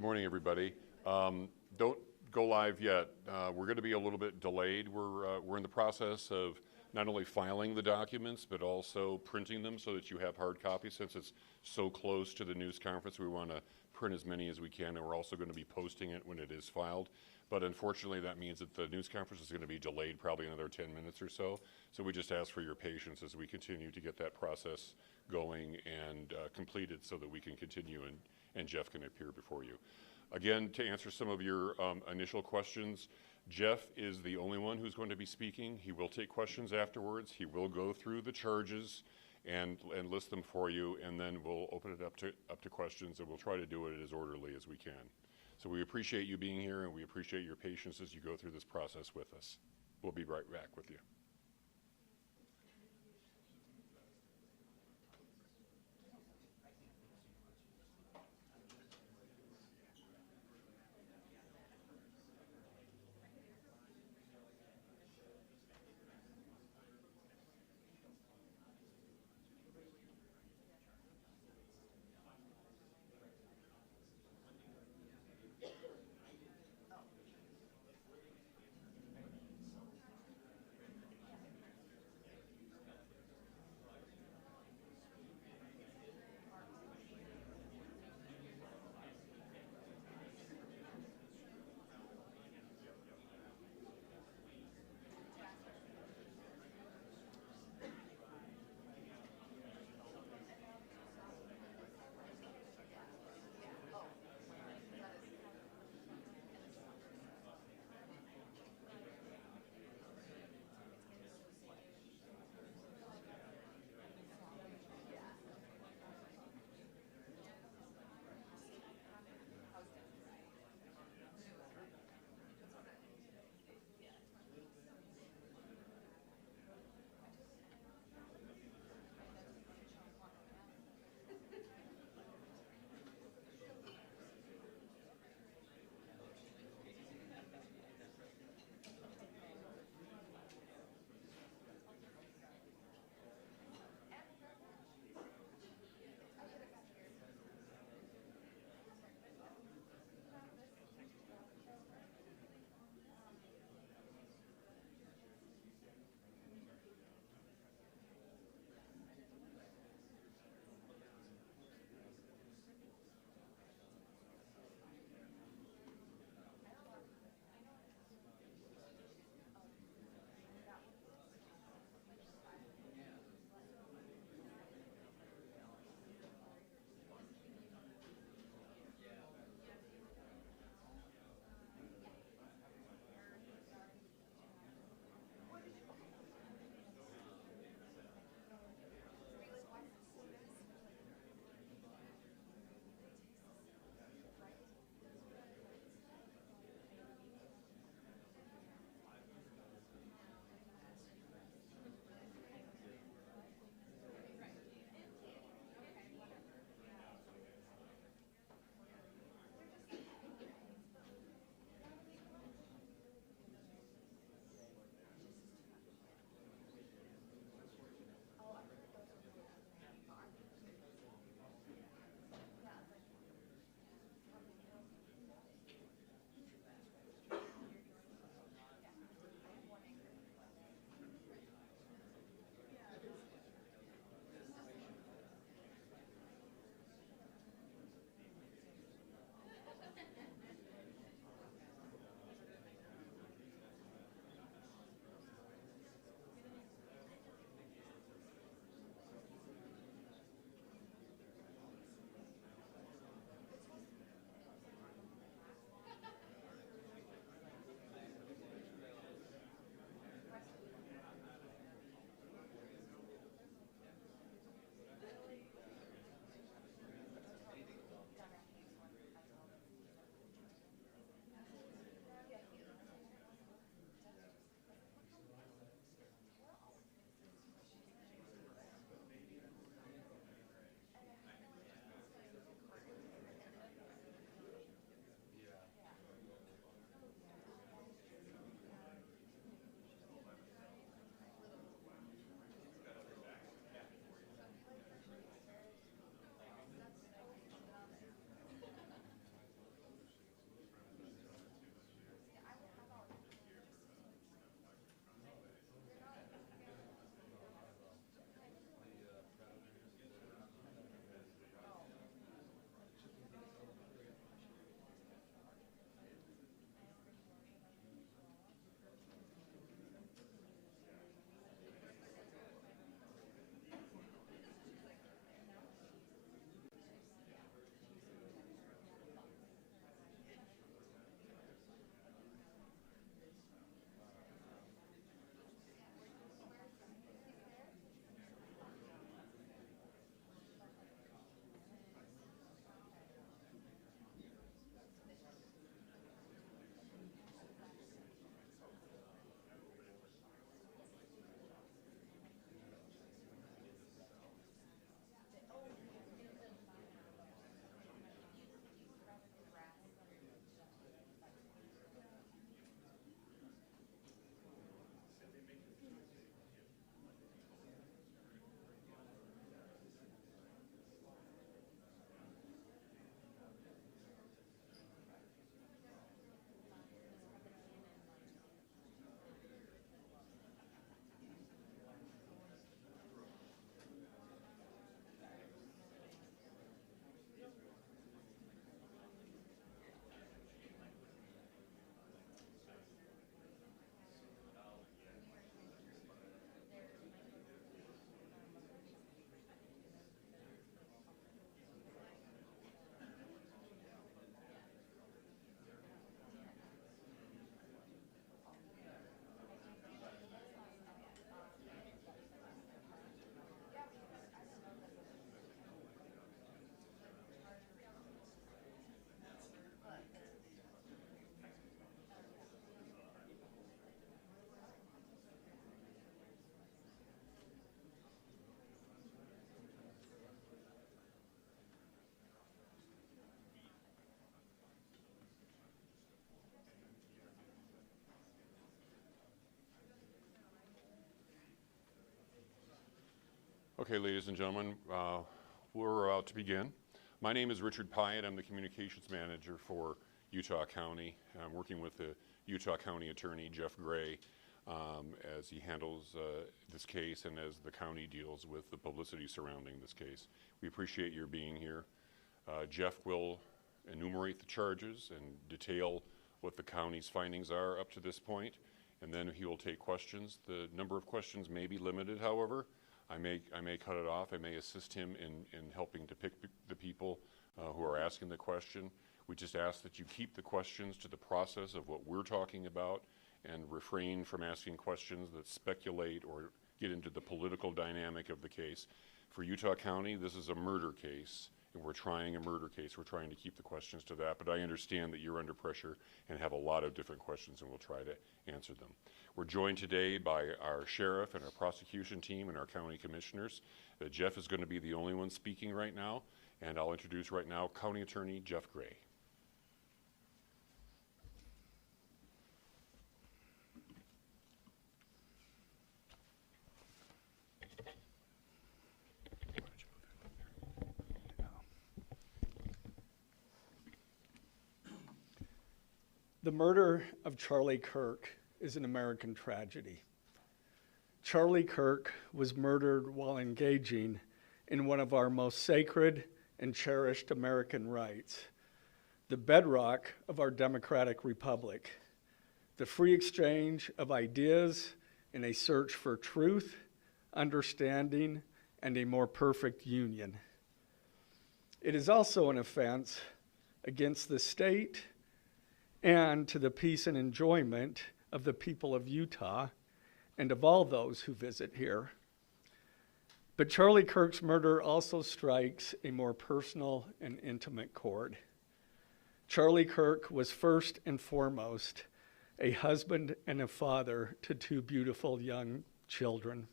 Good morning, everybody. Don't go live yet. We're going to be a little bit delayed. We're in the process of not only filing the documents, but also printing them so that you have hard copies. Since it's so close to the news conference, we want to print as many as we can, and we're also going to be posting it when it is filed. But unfortunately, that means that the news conference is going to be delayed probably another 10 minutes or so. So we just ask for your patience as we continue to get that process going and completed so that we can continue and Jeff can appear before you. Again, to answer some of your initial questions, Jeff is the only one who's going to be speaking. He will take questions afterwards. He will go through the charges and list them for you, and then we'll open it up to questions, and we'll try to do it as orderly as we can. So we appreciate you being here, and we appreciate your patience as you go through this process with us. We'll be right back with you. Okay, ladies and gentlemen, we're about to begin. My name is Richard Pyatt. I'm the Communications Manager for Utah County. I'm working with the Utah County Attorney, Jeff Gray, as he handles this case and as the county deals with the publicity surrounding this case. We appreciate your being here. Jeff will enumerate the charges and detail what the county's findings are up to this point, and then he will take questions. The number of questions may be limited, however. I may cut it off. I may assist him in helping to pick the people who are asking the question. We just ask that you keep the questions to the process of what we're talking about and refrain from asking questions that speculate or get into the political dynamic of the case. For Utah County, this is a murder case, and we're trying a murder case. We're trying to keep the questions to that, but I understand that you're under pressure and have a lot of different questions, and we'll try to answer them. We're joined today by our sheriff and our prosecution team and our county commissioners. Jeff is going to be the only one speaking right now, and I'll introduce right now County Attorney Jeff Gray. The murder of Charlie Kirk is an American tragedy. Charlie Kirk was murdered while engaging in one of our most sacred and cherished American rights, the bedrock of our democratic republic, the free exchange of ideas in a search for truth, understanding, and a more perfect union. It is also an offense against the state and to the peace and enjoyment of the people of Utah and of all those who visit here. But Charlie Kirk's murder also strikes a more personal and intimate chord. Charlie Kirk was first and foremost a husband and a father to two beautiful young children.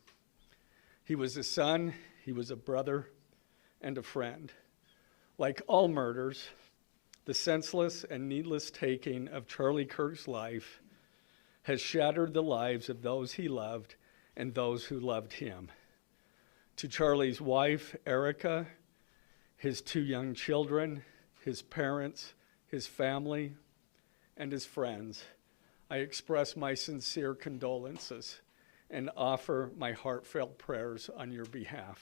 He was a son, he was a brother, and a friend. Like all murders, the senseless and needless taking of Charlie Kirk's life has shattered the lives of those he loved and those who loved him. To Charlie's wife, Erica, his two young children, his parents, his family, and his friends, I express my sincere condolences and offer my heartfelt prayers on your behalf.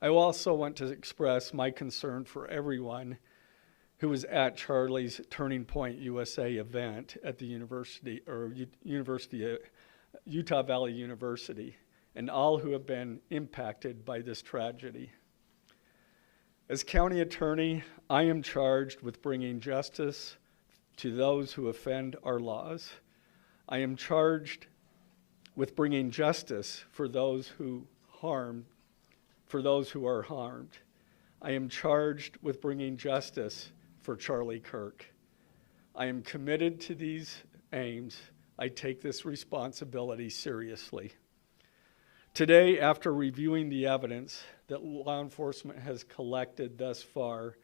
I also want to express my concern for everyone who was at Charlie's Turning Point USA event at the Utah Valley University, and all who have been impacted by this tragedy. As county attorney, I am charged with bringing justice to those who offend our laws. I am charged with bringing justice for those who are harmed. I am charged with bringing justice for Charlie Kirk. I am committed to these aims. I take this responsibility seriously. Today, after reviewing the evidence that law enforcement has collected thus far,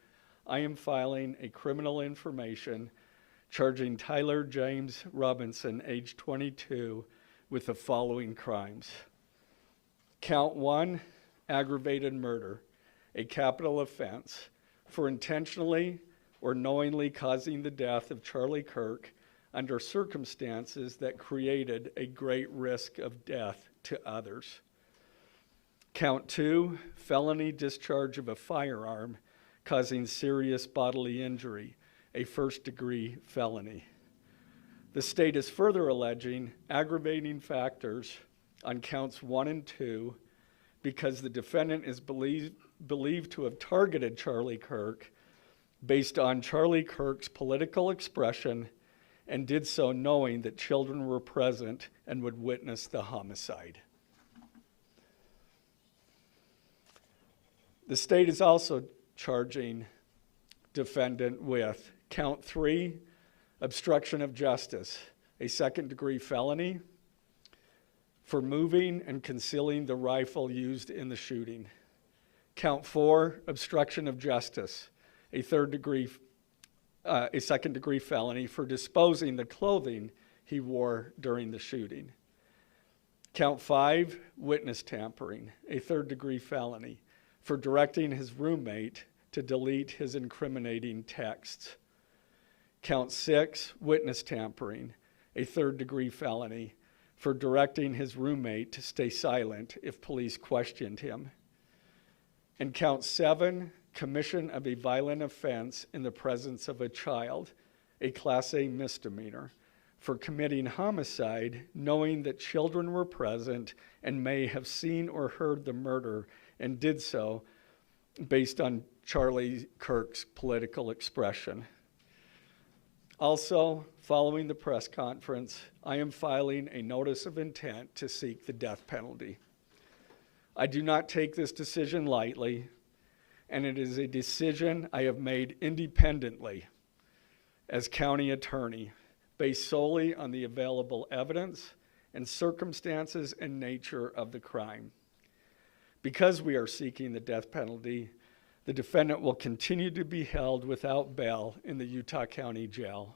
I am filing a criminal information charging Tyler James Robinson, age 22, with the following crimes. Count 1, aggravated murder, a capital offense, for intentionally or knowingly causing the death of Charlie Kirk under circumstances that created a great risk of death to others. Count 2, felony discharge of a firearm causing serious bodily injury, a first-degree felony. The state is further alleging aggravating factors on counts 1 and 2 because the defendant is believed to have targeted Charlie Kirk based on Charlie Kirk's political expression and did so knowing that children were present and would witness the homicide. The state is also charging defendant with count 3, obstruction of justice, a second-degree felony for moving and concealing the rifle used in the shooting. Count 4, obstruction of justice, a second-degree felony for disposing the clothing he wore during the shooting. Count 5, witness tampering, a third-degree felony, for directing his roommate to delete his incriminating texts. Count 6, witness tampering, a third-degree felony, for directing his roommate to stay silent if police questioned him. And count 7, commission of a violent offense in the presence of a child, a Class A misdemeanor, for committing homicide knowing that children were present and may have seen or heard the murder and did so based on Charlie Kirk's political expression. Also, following the press conference, I am filing a notice of intent to seek the death penalty. I do not take this decision lightly, and it is a decision I have made independently as county attorney, based solely on the available evidence and circumstances and nature of the crime. Because we are seeking the death penalty, the defendant will continue to be held without bail in the Utah County Jail.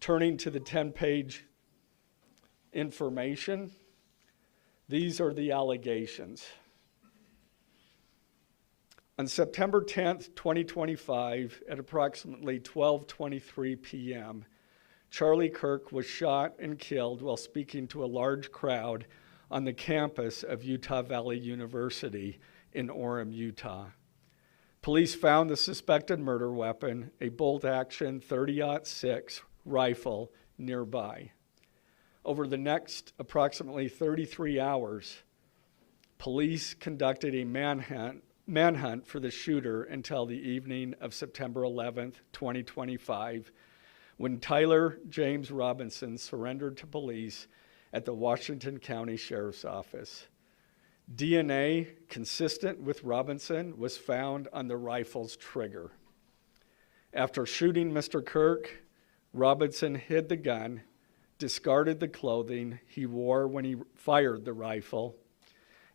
Turning to the 10-page information, these are the allegations. On September 10th, 2025, at approximately 12:23 p.m., Charlie Kirk was shot and killed while speaking to a large crowd on the campus of Utah Valley University in Orem, Utah. Police found the suspected murder weapon, a bolt-action .30-06 rifle, nearby. Over the next approximately 33 hours, police conducted a manhunt for the shooter until the evening of September 11th, 2025, when Tyler James Robinson surrendered to police at the Washington County Sheriff's Office. DNA consistent with Robinson was found on the rifle's trigger. After shooting Mr. Kirk, Robinson hid the gun, discarded the clothing he wore when he fired the rifle,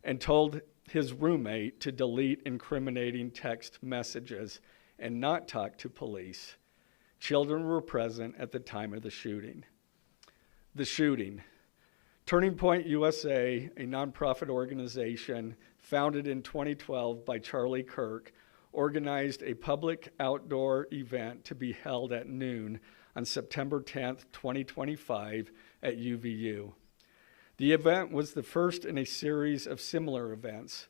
and told his roommate to delete incriminating text messages and not talk to police. Children were present at the time of the shooting. The shooting. Turning Point USA, a nonprofit organization founded in 2012 by Charlie Kirk, organized a public outdoor event to be held at noon on September 10th, 2025 at UVU. The event was the first in a series of similar events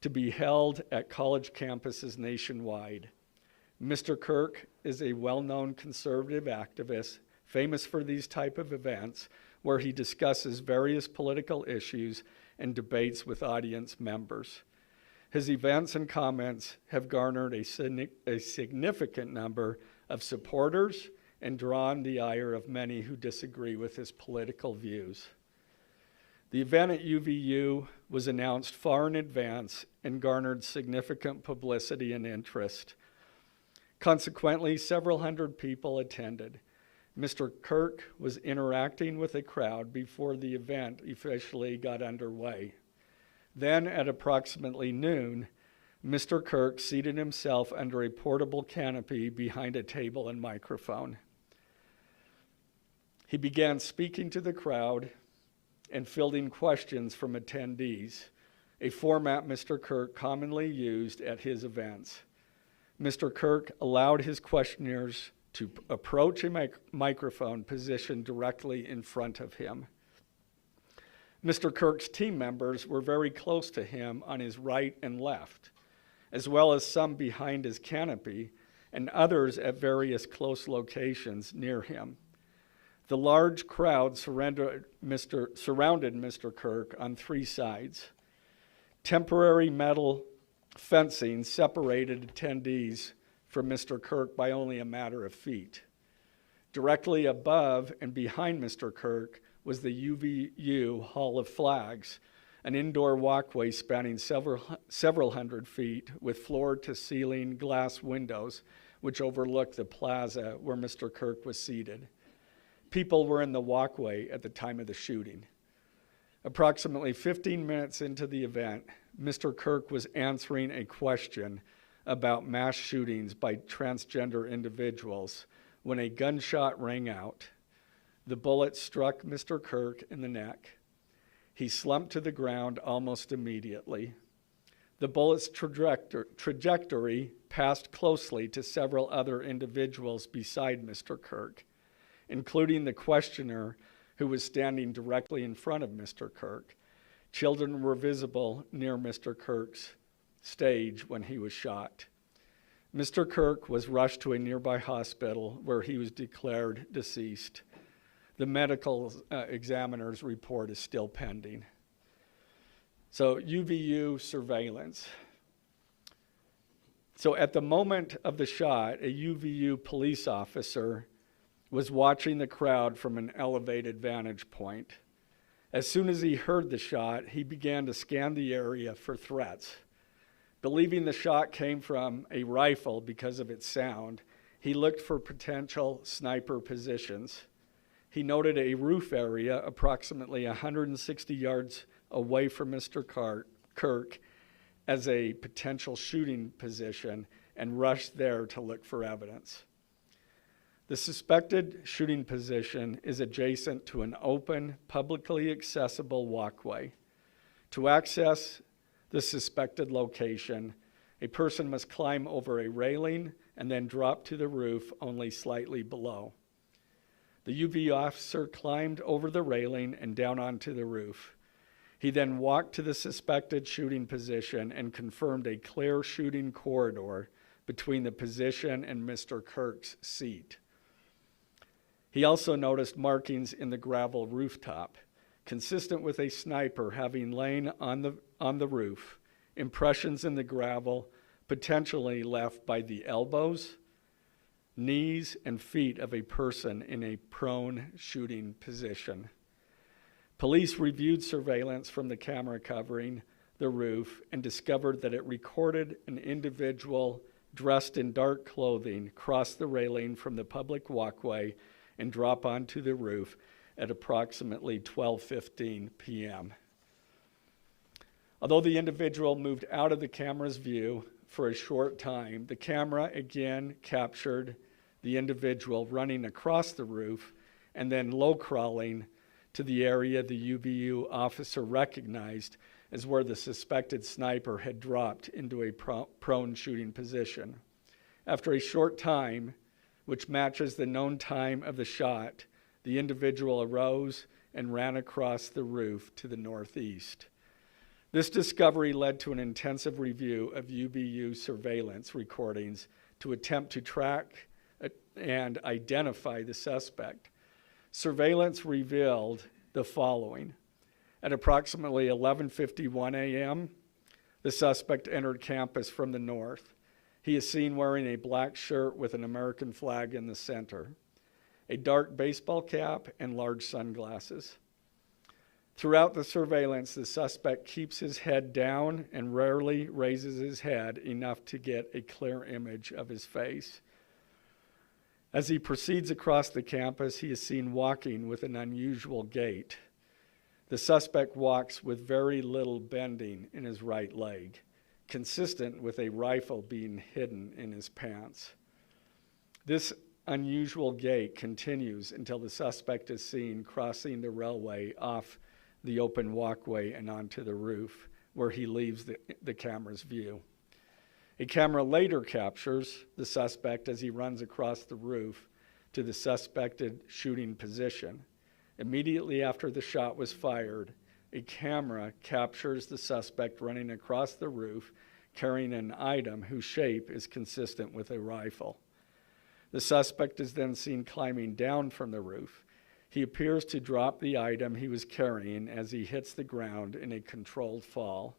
to be held at college campuses nationwide. Mr. Kirk is a well-known conservative activist, famous for these type of events, where he discusses various political issues and debates with audience members. His events and comments have garnered a significant number of supporters and drawn the ire of many who disagree with his political views. The event at UVU was announced far in advance and garnered significant publicity and interest. Consequently, several hundred people attended. Mr. Kirk was interacting with a crowd before the event officially got underway. Then, at approximately noon, Mr. Kirk seated himself under a portable canopy behind a table and microphone. He began speaking to the crowd and fielding questions from attendees, a format Mr. Kirk commonly used at his events. Mr. Kirk allowed his questioners to approach a microphone positioned directly in front of him. Mr. Kirk's team members were very close to him on his right and left, as well as some behind his canopy and others at various close locations near him. The large crowd surrounded Mr. Kirk on three sides. Temporary metal fencing separated attendees from Mr. Kirk by only a matter of feet. Directly above and behind Mr. Kirk was the UVU Hall of Flags, an indoor walkway spanning several hundred feet with floor-to-ceiling glass windows which overlooked the plaza where Mr. Kirk was seated. People were in the walkway at the time of the shooting. Approximately 15 minutes into the event, Mr. Kirk was answering a question about mass shootings by transgender individuals when a gunshot rang out. The bullet struck Mr. Kirk in the neck. He slumped to the ground almost immediately. The bullet's trajectory passed closely to several other individuals beside Mr. Kirk, including the questioner who was standing directly in front of Mr. Kirk. Children were visible near Mr. Kirk's stage when he was shot. Mr. Kirk was rushed to a nearby hospital where he was declared deceased. The medical examiner's report is still pending. So UVU surveillance. So at the moment of the shot, a UVU police officer was watching the crowd from an elevated vantage point. As soon as he heard the shot, he began to scan the area for threats. Believing the shot came from a rifle because of its sound, he looked for potential sniper positions. He noted a roof area approximately 160 yards away from Mr. Kirk as a potential shooting position and rushed there to look for evidence. The suspected shooting position is adjacent to an open, publicly accessible walkway. To access the suspected location, a person must climb over a railing and then drop to the roof only slightly below. The UV officer climbed over the railing and down onto the roof. He then walked to the suspected shooting position and confirmed a clear shooting corridor between the position and Mr. Kirk's seat. He also noticed markings in the gravel rooftop, consistent with a sniper having lain on the roof, impressions in the gravel potentially left by the elbows, knees, and feet of a person in a prone shooting position. Police reviewed surveillance from the camera covering the roof and discovered that it recorded an individual dressed in dark clothing cross the railing from the public walkway and drop onto the roof at approximately 12:15 p.m. Although the individual moved out of the camera's view for a short time, the camera again captured the individual running across the roof and then low crawling to the area the UVU officer recognized as where the suspected sniper had dropped into a prone shooting position. After a short time, which matches the known time of the shot, the individual arose and ran across the roof to the northeast. This discovery led to an intensive review of UVU surveillance recordings to attempt to track and identify the suspect. Surveillance revealed the following. At approximately 11:51 a.m., the suspect entered campus from the north. He is seen wearing a black shirt with an American flag in the center, a dark baseball cap, and large sunglasses. Throughout the surveillance, the suspect keeps his head down and rarely raises his head enough to get a clear image of his face. As he proceeds across the campus, he is seen walking with an unusual gait. The suspect walks with very little bending in his right leg, consistent with a rifle being hidden in his pants. This unusual gait continues until the suspect is seen crossing the railway off the open walkway and onto the roof, where he leaves the camera's view. A camera later captures the suspect as he runs across the roof to the suspected shooting position. Immediately after the shot was fired, a camera captures the suspect running across the roof carrying an item whose shape is consistent with a rifle. The suspect is then seen climbing down from the roof. He appears to drop the item he was carrying as he hits the ground in a controlled fall.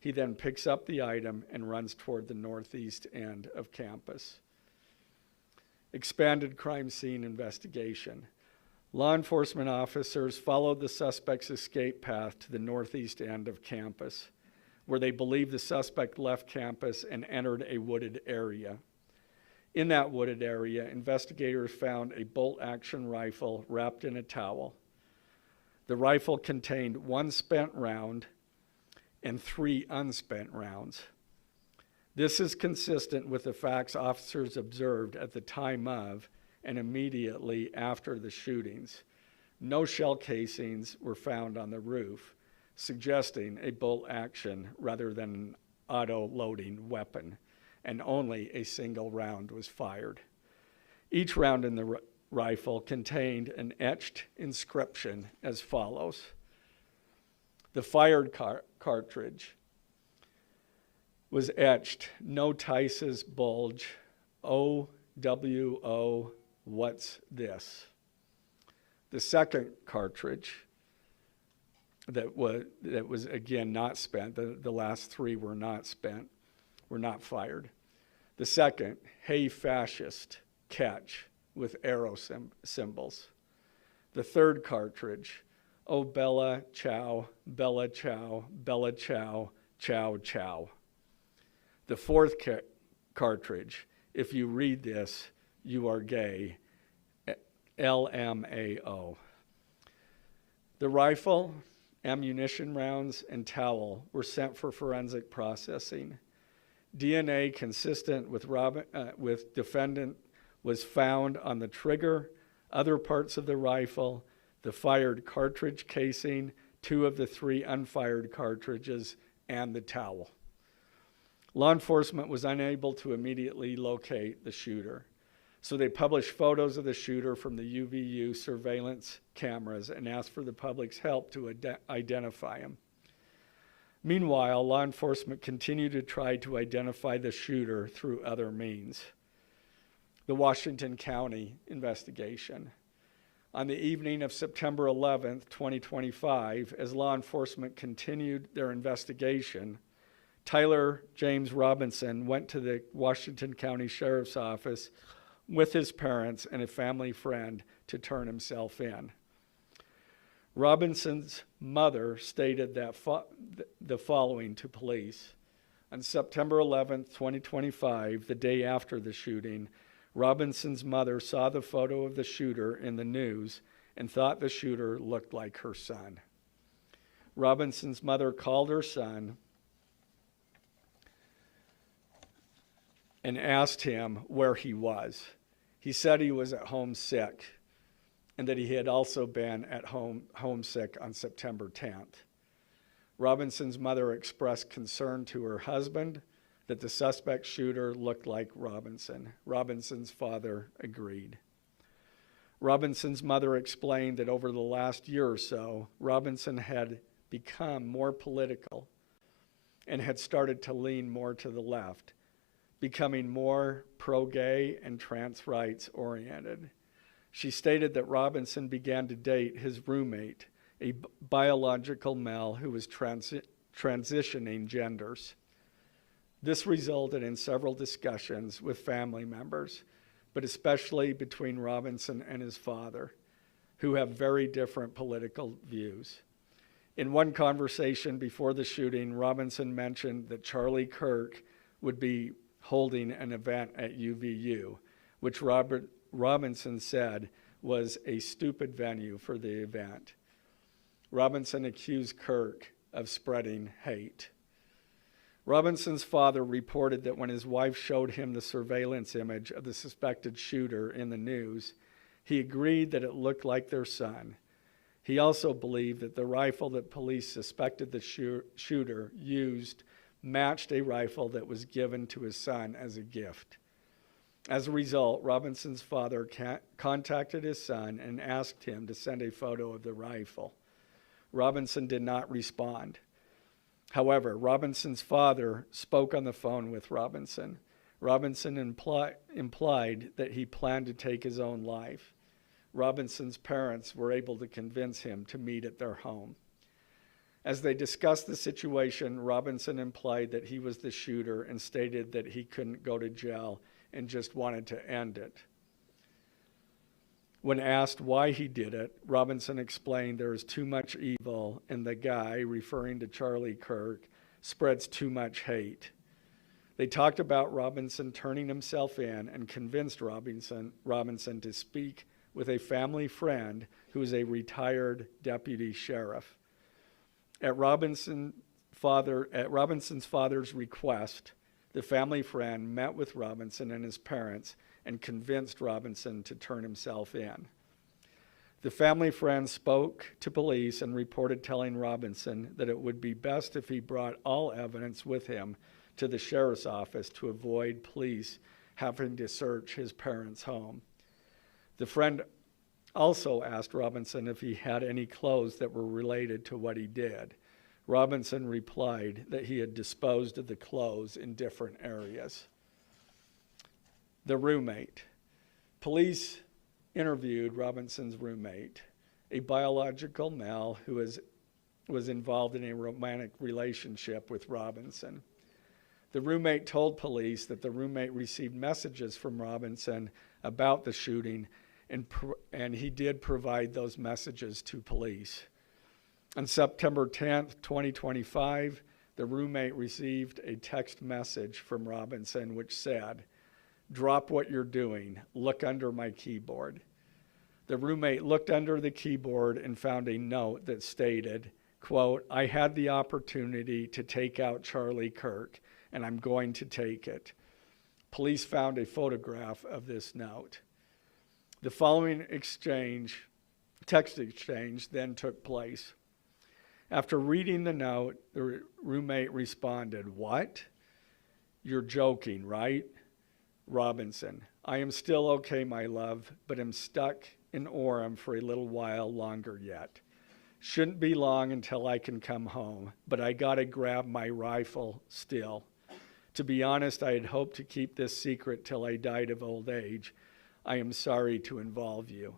He then picks up the item and runs toward the northeast end of campus. Expanded crime scene investigation. Law enforcement officers followed the suspect's escape path to the northeast end of campus, where they believe the suspect left campus and entered a wooded area. In that wooded area, investigators found a bolt-action rifle wrapped in a towel. The rifle contained 1 spent round and 3 unspent rounds. This is consistent with the facts officers observed at the time of and immediately after the shootings. No shell casings were found on the roof, suggesting a bolt action rather than an auto-loading weapon, and only a single round was fired. Each round in the rifle contained an etched inscription as follows. The fired cartridge was etched, "No Tice's bulge, OWO, what's this?" The second cartridge that was again not spent, the last three were not spent, were not fired. The second, "Hey fascist, catch," with arrow symbols. The third cartridge, "Oh Bella Ciao, Bella Ciao, Bella Ciao, Ciao Ciao." The fourth cartridge, "If you read this, you are gay," LMAO. The rifle, ammunition rounds, and towel were sent for forensic processing. DNA consistent with defendant was found on the trigger, other parts of the rifle, the fired cartridge casing, 2 of the 3 unfired cartridges, and the towel. Law enforcement was unable to immediately locate the shooter, so they published photos of the shooter from the UVU surveillance cameras and asked for the public's help to identify him. Meanwhile, law enforcement continued to try to identify the shooter through other means. The Washington County investigation. On the evening of September 11th, 2025, as law enforcement continued their investigation, Tyler James Robinson went to the Washington County Sheriff's Office with his parents and a family friend to turn himself in. Robinson's mother stated that the following to police. On September 11th, 2025, the day after the shooting, Robinson's mother saw the photo of the shooter in the news and thought the shooter looked like her son. Robinson's mother called her son and asked him where he was. He said he was at home sick and that he had also been at home homesick on September 10th. Robinson's mother expressed concern to her husband that the suspect shooter looked like Robinson. Robinson's father agreed. Robinson's mother explained that over the last year or so, Robinson had become more political and had started to lean more to the left, becoming more pro-gay and trans rights oriented. She stated that Robinson began to date his roommate, a biological male who was transitioning genders. This resulted in several discussions with family members, but especially between Robinson and his father, who have very different political views. In one conversation before the shooting, Robinson mentioned that Charlie Kirk would be holding an event at UVU, which Robinson said was a stupid venue for the event. Robinson accused Kirk of spreading hate. Robinson's father reported that when his wife showed him the surveillance image of the suspected shooter in the news, he agreed that it looked like their son. He also believed that the rifle that police suspected the shooter used matched a rifle that was given to his son as a gift. As a result, Robinson's father contacted his son and asked him to send a photo of the rifle. Robinson did not respond. However, Robinson's father spoke on the phone with Robinson. Robinson implied that he planned to take his own life. Robinson's parents were able to convince him to meet at their home. As they discussed the situation, Robinson implied that he was the shooter and stated that he couldn't go to jail and just wanted to end it. When asked why he did it, Robinson explained there is too much evil and the guy, referring to Charlie Kirk, spreads too much hate. They talked about Robinson turning himself in and convinced Robinson to speak with a family friend who is a retired deputy sheriff. At Robinson's father's request, the family friend met with Robinson and his parents and convinced Robinson to turn himself in. The family friend spoke to police and reported telling Robinson that it would be best if he brought all evidence with him to the sheriff's office to avoid police having to search his parents' home. The friend also asked Robinson if he had any clothes that were related to what he did. Robinson replied that he had disposed of the clothes in different areas. The roommate. Police interviewed Robinson's roommate, a biological male who was involved in a romantic relationship with Robinson. The roommate told police that the roommate received messages from Robinson about the shooting, and he did provide those messages to police. On September 10th, 2025, the roommate received a text message from Robinson which said, "Drop what you're doing. Look under my keyboard." The roommate looked under the keyboard and found a note that stated, quote, "I had the opportunity to take out Charlie Kirk, and I'm going to take it." Police found a photograph of this note. The following text exchange, then took place. After reading the note, the roommate responded, "What? You're joking, right?" Robinson, "I am still okay, my love, but am stuck in Orem for a little while longer yet. Shouldn't be long until I can come home, but I gotta grab my rifle still. To be honest, I had hoped to keep this secret till I died of old age. I am sorry to involve you."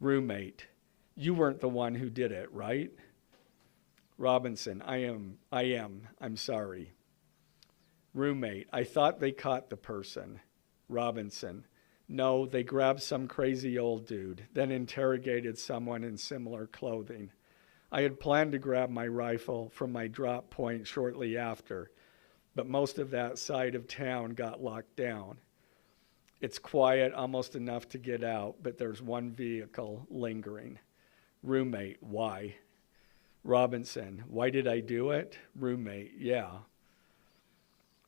Roommate, "You weren't the one who did it, right?" Robinson, I am. I'm sorry." Roommate, "I thought they caught the person." Robinson, "No, they grabbed some crazy old dude, then interrogated someone in similar clothing. I had planned to grab my rifle from my drop point shortly after, but most of that side of town got locked down. It's quiet, almost enough to get out, but there's one vehicle lingering." Roommate, "Why?" Robinson, "Why did I do it?" Roommate, "Yeah."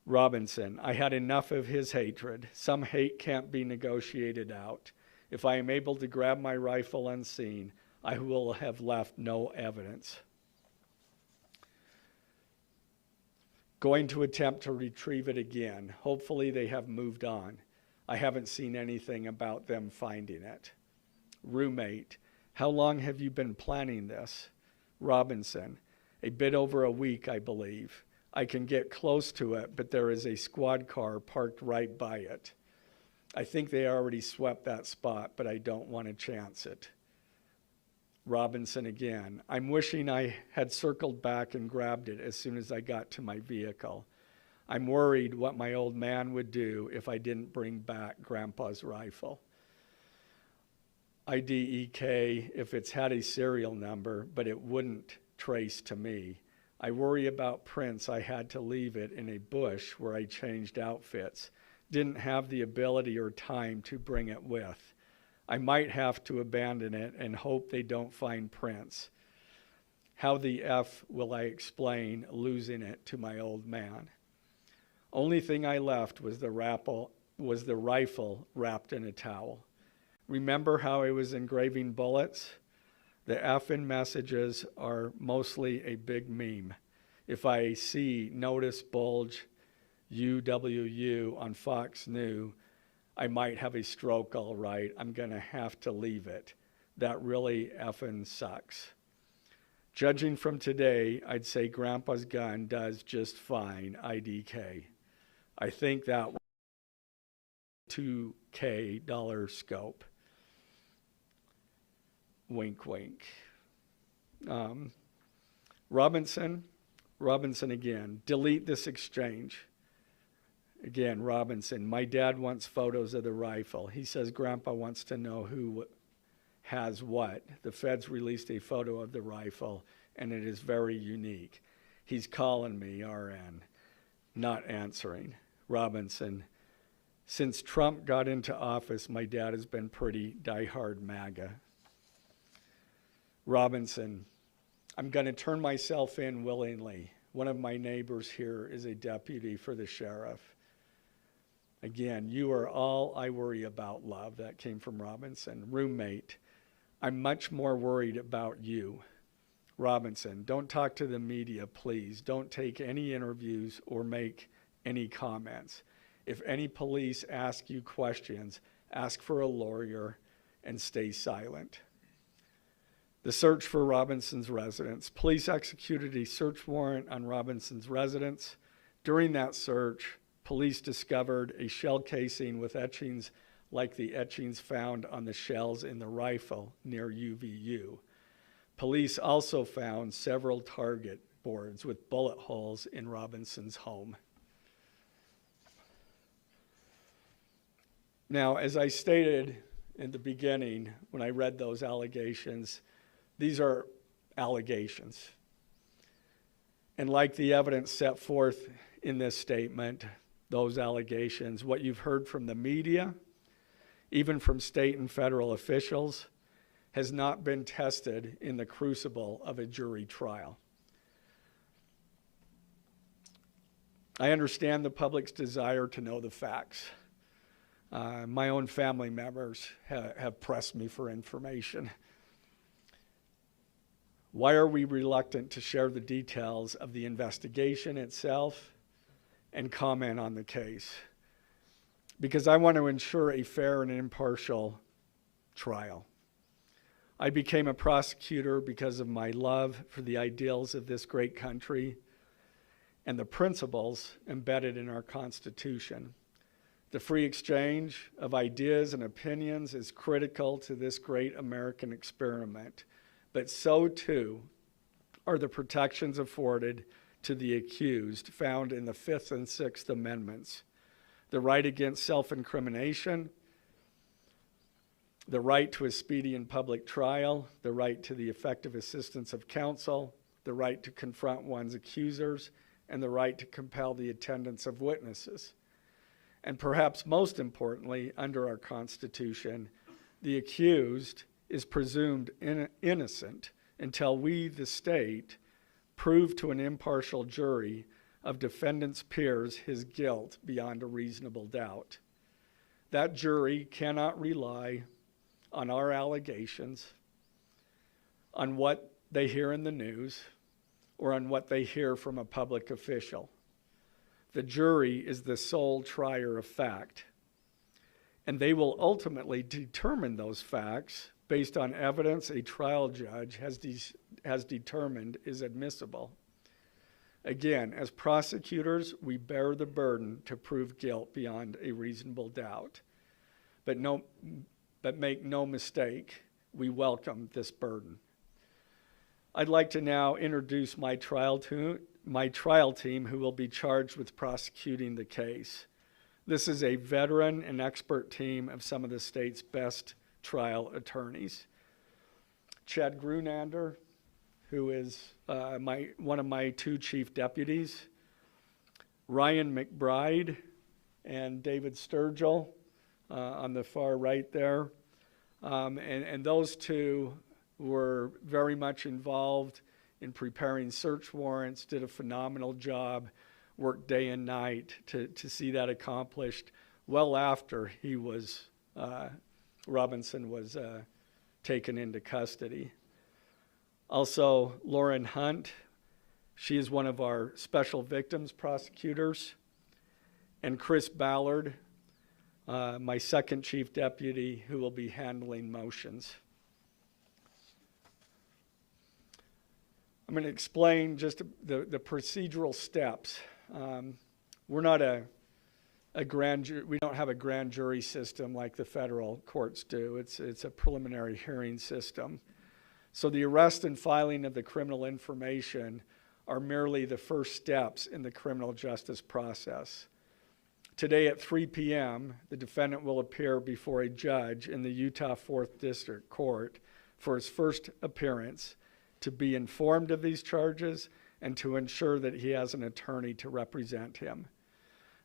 Robinson, "I had enough of his hatred. Some hate can't be negotiated out. If I am able to grab my rifle unseen, I will have left no evidence. Going to attempt to retrieve it again. Hopefully they have moved on. I haven't seen anything about them finding it." Roommate, "How long have you been planning this?" Robinson, "A bit over a week, I believe. I can get close to it, but there is a squad car parked right by it. I think they already swept that spot, but I don't want to chance it." Robinson again, "I'm wishing I had circled back and grabbed it as soon as I got to my vehicle. I'm worried what my old man would do if I didn't bring back Grandpa's rifle. IDEK if it's had a serial number, but it wouldn't trace to me. I worry about prints. I had to leave it in a bush where I changed outfits. Didn't have the ability or time to bring it with. I might have to abandon it and hope they don't find prints. How the F will I explain losing it to my old man? Only thing I left was the rifle wrapped in a towel. Remember how I was engraving bullets? The F in messages are mostly a big meme. If I see notice bulge UWU on Fox News, I might have a stroke all right. I'm gonna have to leave it. That really effing sucks. Judging from today, I'd say Grandpa's gun does just fine, IDK. I think that was $2K scope. Wink, wink. Robinson again, delete this exchange. Again, Robinson, "My dad wants photos of the rifle. He says Grandpa wants to know who has what. The feds released a photo of the rifle, and it is very unique. He's calling me, RN. Not answering." Robinson, "Since Trump got into office, my dad has been pretty diehard MAGA." Robinson, "I'm going to turn myself in willingly. One of my neighbors here is a deputy for the sheriff." Again, "You are all I worry about, love." That came from Robinson. Roommate, I'm much more worried about you. Robinson, don't talk to the media, please. Don't take any interviews or make any comments. If any police ask you questions, ask for a lawyer and stay silent. The search for Robinson's residence. Police executed a search warrant on Robinson's residence. During that search, police discovered a shell casing with etchings like the etchings found on the shells in the rifle near UVU. Police also found several target boards with bullet holes in Robinson's home. Now, as I stated in the beginning when I read those allegations, these are allegations. And like the evidence set forth in this statement, those allegations, what you've heard from the media, even from state and federal officials, has not been tested in the crucible of a jury trial. I understand the public's desire to know the facts. My own family members have pressed me for information. Why are we reluctant to share the details of the investigation itself and comment on the case? Because I want to ensure a fair and impartial trial. I became a prosecutor because of my love for the ideals of this great country and the principles embedded in our Constitution. The free exchange of ideas and opinions is critical to this great American experiment, but so too are the protections afforded to the accused found in the Fifth and Sixth Amendments. The right against self-incrimination, the right to a speedy and public trial, the right to the effective assistance of counsel, the right to confront one's accusers, and the right to compel the attendance of witnesses. And perhaps most importantly, under our Constitution, the accused is presumed innocent until we, the state, prove to an impartial jury of defendant's peers his guilt beyond a reasonable doubt. That jury cannot rely on our allegations, on what they hear in the news, or on what they hear from a public official. The jury is the sole trier of fact, and they will ultimately determine those facts based on evidence a trial judge has determined is admissible. Again, as prosecutors, we bear the burden to prove guilt beyond a reasonable doubt. But make no mistake, we welcome this burden. I'd like to now introduce my trial team who will be charged with prosecuting the case. This is a veteran and expert team of some of the state's best trial attorneys. Chad Grunander, who is one of my two chief deputies, Ryan McBride and David Sturgill on the far right there. And those two were very much involved in preparing search warrants, did a phenomenal job, worked day and night to see that accomplished well after Robinson was taken into custody. Also, Lauren Hunt, she is one of our special victims prosecutors, and Chris Ballard, my second chief deputy, who will be handling motions. I'm going to explain just the procedural steps. We're not a grand jury. We don't have a grand jury system like the federal courts do. It's a preliminary hearing system. So the arrest and filing of the criminal information are merely the first steps in the criminal justice process. Today at 3 p.m., the defendant will appear before a judge in the Utah 4th District Court for his first appearance to be informed of these charges and to ensure that he has an attorney to represent him.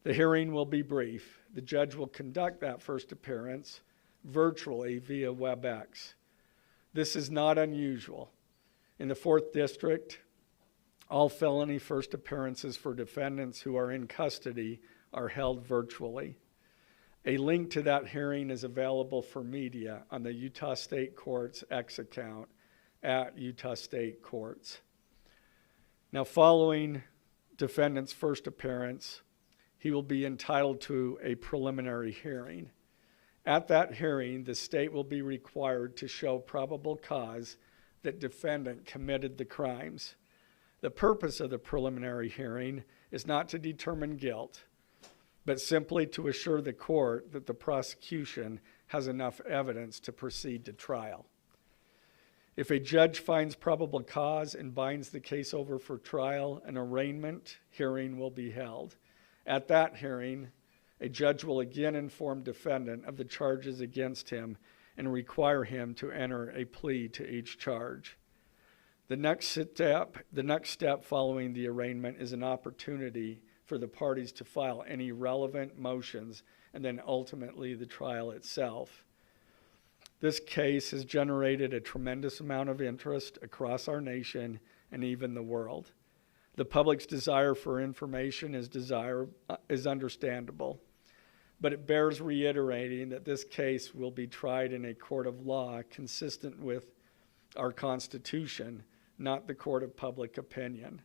The hearing will be brief. The judge will conduct that first appearance virtually via WebEx. This is not unusual. In the 4th District, all felony first appearances for defendants who are in custody are held virtually. A link to that hearing is available for media on the Utah State Courts X account at Utah State Courts. Now, following defendant's first appearance, he will be entitled to a preliminary hearing. At that hearing, the state will be required to show probable cause that defendant committed the crimes. The purpose of the preliminary hearing is not to determine guilt, but simply to assure the court that the prosecution has enough evidence to proceed to trial. If a judge finds probable cause and binds the case over for trial, an arraignment hearing will be held. At that hearing, a judge will again inform defendant of the charges against him and require him to enter a plea to each charge. The next step following the arraignment is an opportunity for the parties to file any relevant motions and then ultimately the trial itself. This case has generated a tremendous amount of interest across our nation and even the world. The public's desire for information is understandable, but it bears reiterating that this case will be tried in a court of law consistent with our Constitution, not the court of public opinion.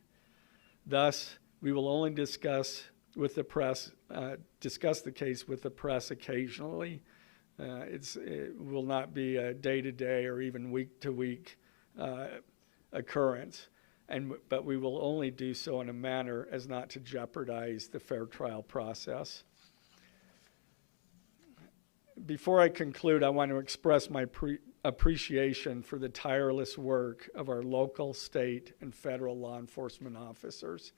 Thus, we will only discuss the case with the press occasionally. It will not be a day-to-day or even week-to-week occurrence, but we will only do so in a manner as not to jeopardize the fair trial process. Before I conclude, I want to express my appreciation for the tireless work of our local, state, and federal law enforcement officers.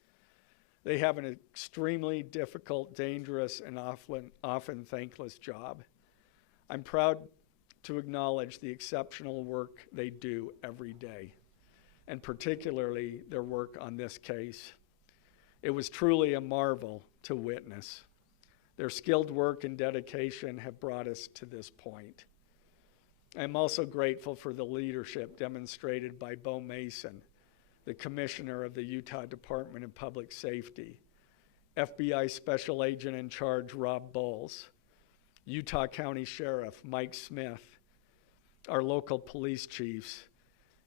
They have an extremely difficult, dangerous, and often thankless job. I'm proud to acknowledge the exceptional work they do every day, and particularly their work on this case. It was truly a marvel to witness. Their skilled work and dedication have brought us to this point. I'm also grateful for the leadership demonstrated by Bo Mason, the Commissioner of the Utah Department of Public Safety, FBI Special Agent in Charge Rob Bowles, Utah County Sheriff Mike Smith, our local police chiefs,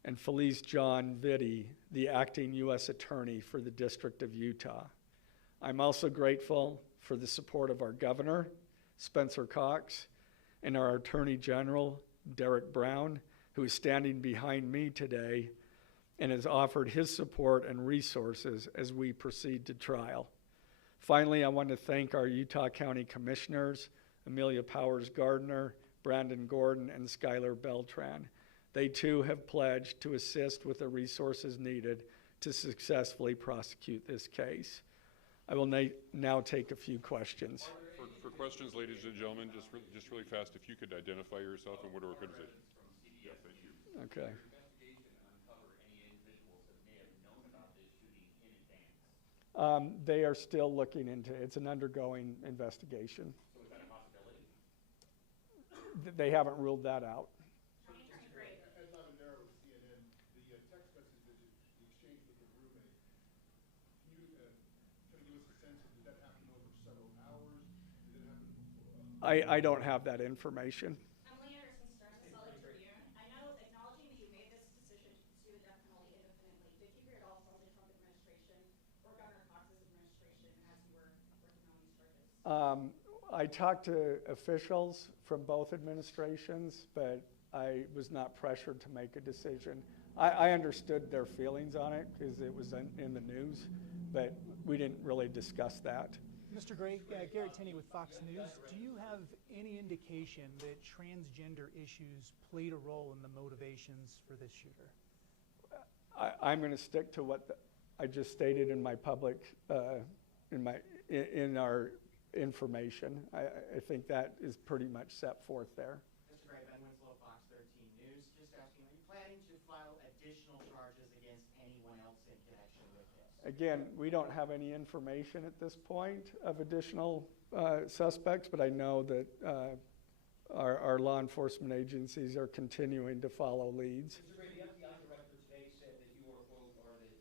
and Felice John Vitti, the acting U.S. Attorney for the District of Utah. I'm also grateful for the support of our Governor, Spencer Cox, and our Attorney General, Derek Brown, who is standing behind me today and has offered his support and resources as we proceed to trial. Finally, I want to thank our Utah County Commissioners, Amelia Powers Gardner, Brandon Gordon, and Skylar Beltran. They too have pledged to assist with the resources needed to successfully prosecute this case. I will now take a few questions. For questions, ladies and gentlemen, just really fast, if you could identify yourself and what organization. Yeah, thank you. Okay. They are still looking into it. It's an undergoing investigation. So is that a possibility? They haven't ruled that out. Ed Lavendera with CNN, the text message that you exchanged with the roommate, can you kind of give us a sense of, did that happen over several hours? Did it happen before? I don't have that information. Emily Anderson, Stars and Solid Tribune. I know, acknowledging that you made this decision to pursue the death penalty independently, did you hear at all from the Trump administration or Governor Cox's administration as you were working on these charges? I talked to officials from both administrations, but I was not pressured to make a decision. I understood their feelings on it because it was in the news, but we didn't really discuss that. Mr. Gray, Gary Tenney with Fox News. Do you have any indication that transgender issues played a role in the motivations for this shooter? I'm going to stick to what I just stated in my public, in our information. I think that is pretty much set forth there. Mr. Gray, Ben Winslow, Fox 13 News. Just asking, are you planning to file additional charges against anyone else in connection with this? Again, we don't have any information at this point of additional suspects, but I know that our law enforcement agencies are continuing to follow leads. Mr. Gray, the FBI director today said that you are, quote, or that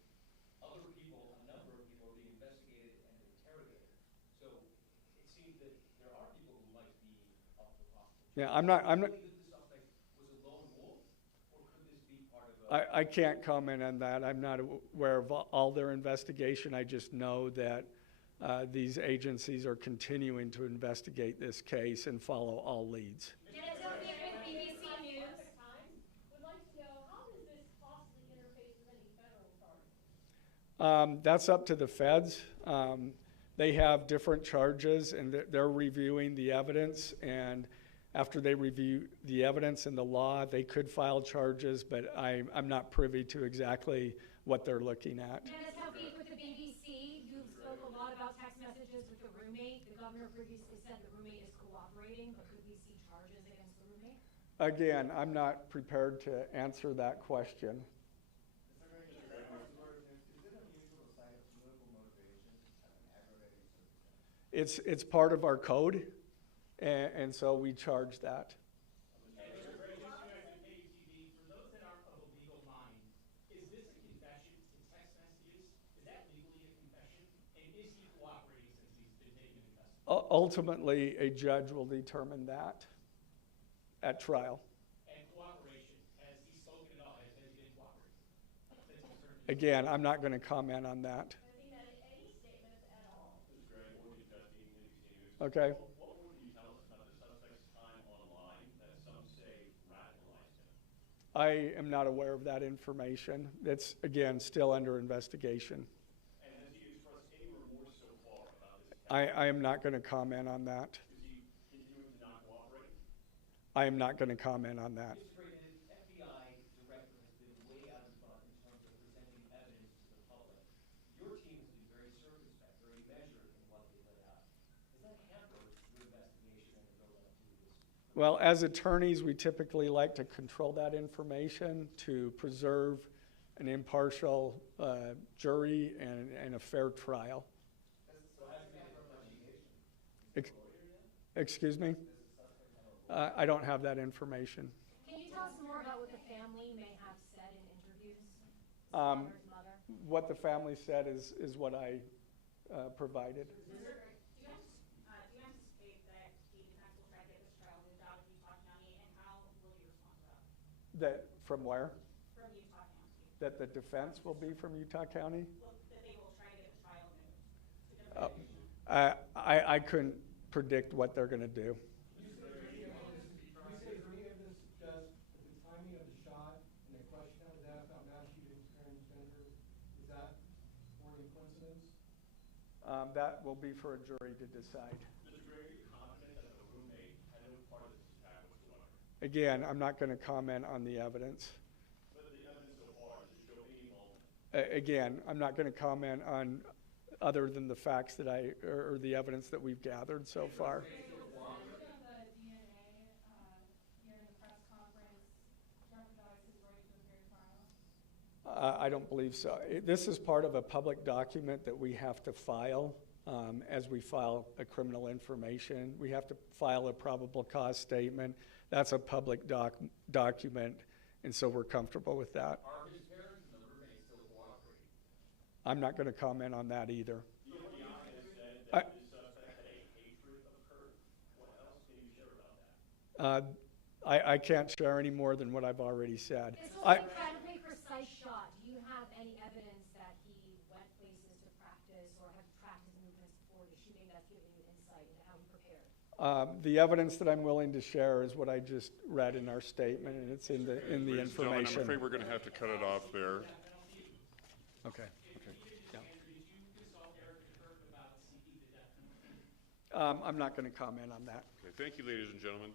other people, a number of people are being investigated and interrogated. So it seems that there are people who might be Yeah, I'm not, Do you believe that the suspect was a lone wolf, or could this be part of a? I can't comment on that. I'm not aware of all their investigation. I just know that these agencies are continuing to investigate this case and follow all leads. Dennis Hilfier with BBC News. Would like to know, how does this possibly interface with any federal charges? That's up to the feds. They have different charges, and they're reviewing the evidence. And after they review the evidence and the law, they could file charges, but I'm not privy to exactly what they're looking at. Dennis Hilfier with the BBC. You spoke a lot about text messages with the roommate. The governor previously said the roommate is cooperating, but could we see charges against the roommate? Again, I'm not prepared to answer that question. It's part of our code, and so we charge that. For those that aren't of a legal mind, is this a confession to text messages? Is that legally a confession? And is he cooperating since he's been taken into custody? Ultimately, a judge will determine that at trial. And cooperation, has he spoken at all? Has he been cooperating? Since he served his Again, I'm not going to comment on that. Has he made any statements at all? Okay? What more can you tell us about the suspect's time online that some say radicalized him? I am not aware of that information. It's, again, still under investigation. And has he expressed any remorse so far about this? I am not going to comment on that. Is he continuing to not cooperate? I am not going to comment on that. Mr. Gray, the FBI director has been way out in front in terms of presenting evidence to the public. Your team has been very circumspect, very measured in what they lay out. Has that hampered your investigation and the build-up to this? Well, as attorneys, we typically like to control that information to preserve an impartial jury and a fair trial. Excuse me? I don't have that information. Can you tell us more about what the family may have said in interviews? His Um, father's mother? What the family said is what I provided. Do you anticipate that the defense will try to get this trial moved out of Utah County, and how will you respond to that? That, from where? From Utah County? That the defense will be from Utah County? Well, that they will try to get the trial moved to Uh, different I couldn't predict what they're going to do. You say is there any of this just the timing of the shot and the question that was asked about mass shooting transgender, is that more than coincidence? That will be for a jury to decide. Mr. Gray, are you confident that the roommate had no part of this attack whatsoever? Again, I'm not going to comment on the evidence. But the evidence so far, does it show any involvement? Again, I'm not going to comment on other than the facts that or the evidence that we've gathered so far. The DNA here in the press conference jeopardized his right to a fair trial? I don't believe so. This is part of a public document that we have to file as we file a criminal information. We have to file a probable cause statement. That's a public document, and so we're comfortable with that. Are his parents and the roommate still cooperating? I'm not going to comment on that either. The FBI has said that this suspect had a hatred of Kirk. What else can you share about that? I can't share any more than what I've already said. This was an incredibly precise shot. Do you have any evidence that he went places to practice or have tracked his movements before the shooting that's giving you insight into how he prepared? The evidence that I'm willing to share is what I just read in our statement, and it's in the Ladies and gentlemen, information. I'm afraid we're going to have to cut it off there. Okay. And did you consult Eric Kirk about seeking the death penalty? I'm not going to comment on that. Okay, thank you, ladies and gentlemen.